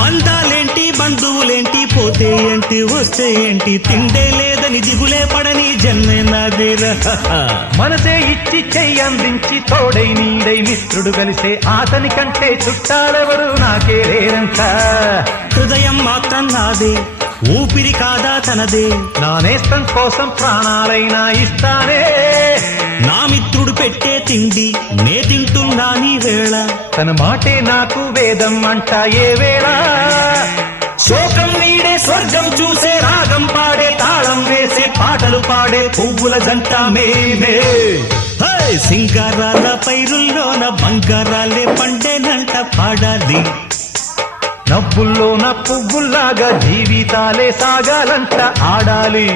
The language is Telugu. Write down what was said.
బంధాలేంటి బంధువులేంటి పోతే ఏంటి వస్తే ఏంటి తిండే లేదని దిగులే పడని జన్మే నాదేరా మనసే ఇచ్చి చెయ్యి అందించి తోడై నీడై మిత్రుడు కలిసే అతని కంటే చుట్టాలెవరు నాకే లేరంట హృదయం మాత్రం నాదే ఊపిరి కాదా తనదే నా నేస్తం కోసం ప్రాణాలైనా ఇస్తానే నా మిత్రుడు పెట్టే తిండి నే తింటున్నా నీ వేళ తన మాటే నాకు వేదం అంట ఏ వేళ శోకం వీడే స్వర్గం చూసే రాగం పాడే తాళం వేసే పాటలు పాడే పువ్వుల జంట మేమే సింగారాల పైరుల్లోన బంగారాలే పండేనంట పాడాలి నవ్వుల్లోన పువ్వుల్లాగా జీవితాలే సాగాలంట ఆడాలి